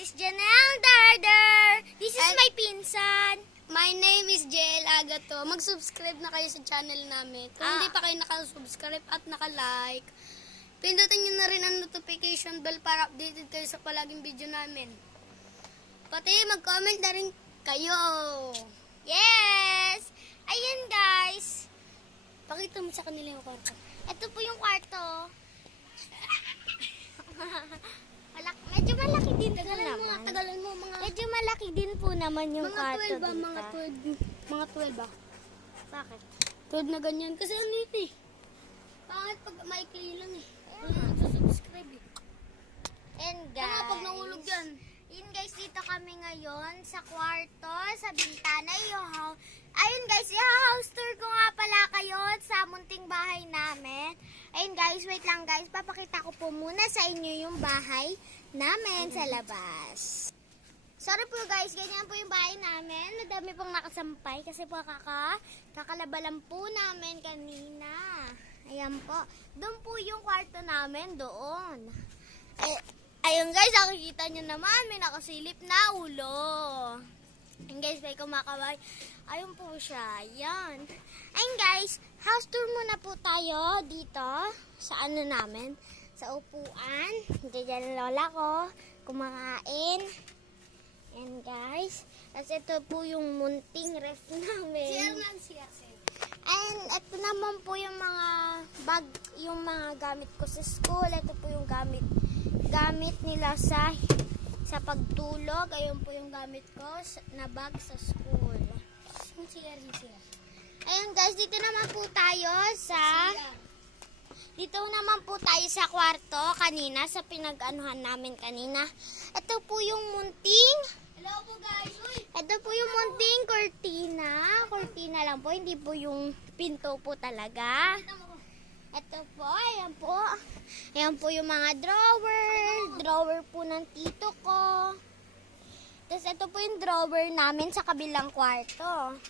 is Janelle Darder. This is my pinsan. My name is JL Agato. Mag-subscribe na kayo sa channel namin. Kung hindi pa kayo nakasubscribe at naka-like, pindutin nyo na rin ang notification bell para updated kayo sa palaging video namin. Pati mag-comment na rin kayo. Yes! Ayun guys. Pakita mo sa kanila yung kwarto. Ito po yung kwarto. Medyo malaki din po naman. Tagalan mo mga Medyo malaki din po naman yung mga kwarto 12 ba? dito. Mga 12 ba? Bakit? 12 na ganyan. Kasi ano yun eh. Pangit pag maikli lang eh. Subscribe eh. And guys. Tama pag nahulog yan. Yun guys, dito kami ngayon sa kwarto, sa bintana. Ayun guys, i-house tour ko nga pala kayo sa munting bahay namin. Ayun guys, wait lang guys. Papakita ko po muna sa inyo yung bahay namin sa labas. Sorry po guys, ganyan po yung bahay namin. Madami pong nakasampay kasi po kakalabalan po namin kanina. Ayan po. Doon po yung kwarto namin doon. Ayun guys, nakikita nyo naman, may nakasilip na ulo. Ayun guys, may kumakaway. Ayun po siya, ayan. Ayun guys, house tour muna po tayo dito sa ano namin, sa upuan. Diyan lola ko, kumakain. Ayan guys, kasi ito po yung munting ref namin. And ito naman po yung mga bag, yung mga gamit ko sa school. Ito po yung gamit nila sa pagtulog. Ayun po yung gamit ko na bag sa school. Ayun guys, dito naman po tayo sa kwarto kanina, sa pinag-anuhan namin kanina. Ito po yung munting Hello po guys. Uy. Ito po yung munting cortina. Cortina lang po, hindi po yung pinto po talaga. Ito po, ayan po. Ayan po yung mga drawer. Drawer po ng tito ko. Tapos ito po yung drawer namin sa kabilang kwarto.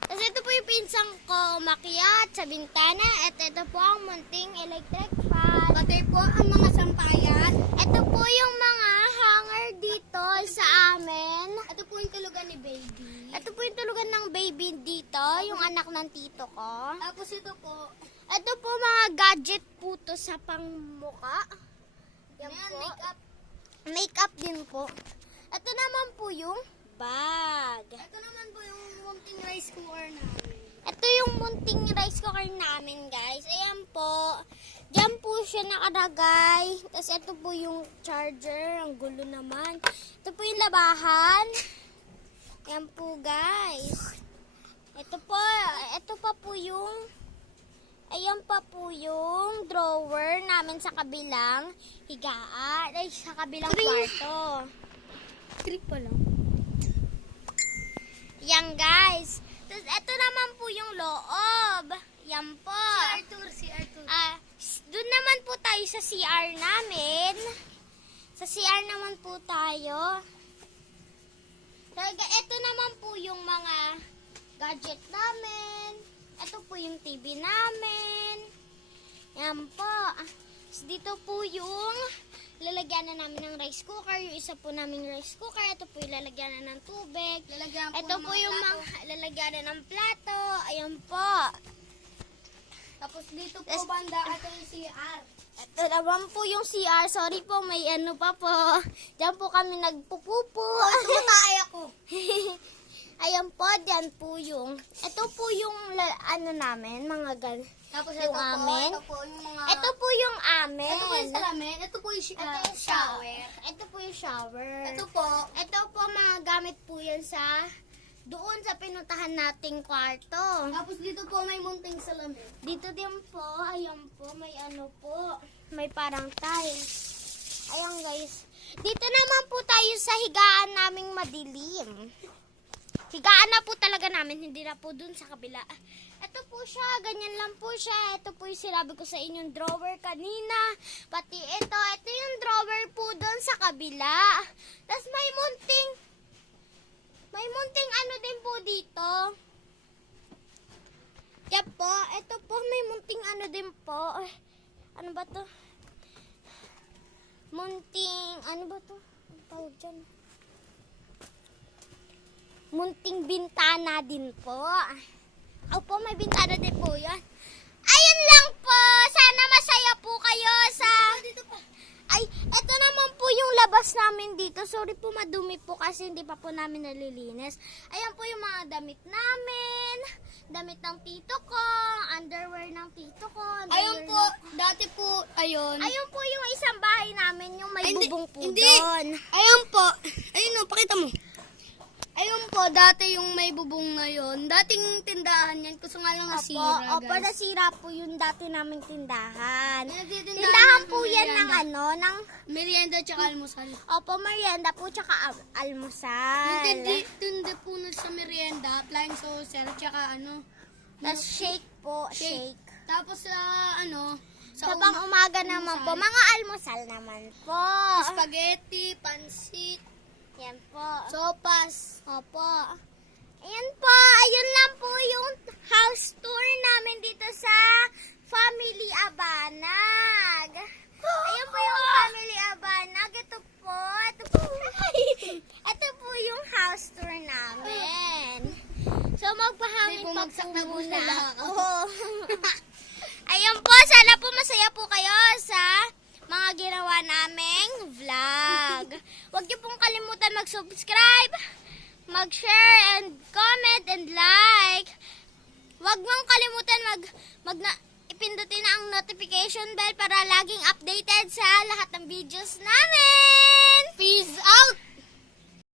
Tapos ito po yung pinsang ko umakyat sa bintana. At ito po ang munting electric fan. Pati po ang mga sampayan. Ito po yung mga hanger dito sa amin. Ito po yung tulugan ni baby. Ito po yung tulugan ng baby dito, yung anak ng tito ko. Tapos ito po. Ito po mga gadget po to sa pangmuka. Yan Ayan, po. makeup. Makeup din po. Ito naman po yung bag. Ito naman po yung munting rice cooker namin. Ito yung munting rice cooker namin, guys. Ayan po. Diyan po siya nakalagay. Tapos ito po yung charger. Ang gulo naman. Ito po yung labahan. Ayan po, guys. Ito pa po yung ayan pa po yung drawer namin sa kabilang higaan. Ay, sa kabilang kwarto. 3 pa lang. Yan guys. Tapos ito naman po yung loob. Yan po. Si Arthur. Doon naman po tayo sa CR namin. Sa CR naman po tayo. Ito naman po yung mga gadget namin. Ito po yung TV namin. Yan po. Dito po yung lalagyan na namin ng rice cooker. Yung isa po naming rice cooker. Ito po yung lalagyan na ng tubig. Ito po yung mga lalagyan na ng plato. Ayan po. Tapos dito po banda, ito yung CR. Ito naman po yung CR. Sorry po, may ano pa po. Diyan po kami nagpupupo. Tumatay ako. Ayan po, diyan po yung, ito po yung, ano namin, mga Tapos yung ito amin. po yung mga... Ito po yung amin. Ito po yung salamin. Ito po yung Ito yung shower. Ito po yung shower. Ito po. Mga gamit po yan doon sa pinuntahan nating kwarto. Tapos dito po may munting salamin. Dito din po, ayan po, may ano po, may parang tiles. Ayan guys. Dito naman po tayo sa higaan naming madilim. Higaan na po talaga namin, hindi na po dun sa kabila. Ito po siya, ganyan lang po siya. Ito po yung sinabi ko sa inyong drawer kanina. Pati ito yung drawer po dun sa kabila. Tapos may munting ano din po dito. Yan po, ito po may munting ano din po. Ay, ano ba to? Munting aming, ano ba to? Ang tawag dyan? Munting bintana din po. Opo, may bintana din po yan. Ayun lang po. Sana masaya po kayo sa... Ay, eto naman po yung labas namin dito. Sorry po, madumi po kasi hindi pa po namin nalilinis. Ayan po yung mga damit namin. Damit ng tito ko. Underwear ng tito ko. Ayun po, dati po, ayun. Ayun po yung isang bahay namin, yung may Ay, hindi, bubong po hindi. doon. Ayun po. Ayun o, pakita mo. Ayun po, dati yung may bubong na yun. Dating tindahan yan, kasi nga lang nasira, Opo, guys. nasira po yung dati naming tindahan. Tindahan Tindahan ng po yan ng merienda. ano, ng... Merienda tsaka almusal. Opo, merienda po, tsaka almusal. Tindi po na sa merienda, flying saucer, tsaka ano. Tapos shake po, shake. Tapos Sa pang umaga naman po, mga almusal naman po. spaghetti, pansit, Yan po. sopas. Opo. Ayan po, ayun lang po yung house tour namin dito sa Family Abanag. Ayun po yung Family Abanag. Ito po. Ito po yung house tour namin. So, magpahangin Hindi, pa bumagsak po na po muna. sila ako. Oo. Ayun po, sana po masaya po kayo sa mga ginawa naming vlog. Huwag niyo pong kalimutan mag-subscribe, mag-share, and comment, and like. Huwag mong kalimutan ipindutin ang notification bell para laging updated sa lahat ng videos namin. Peace out!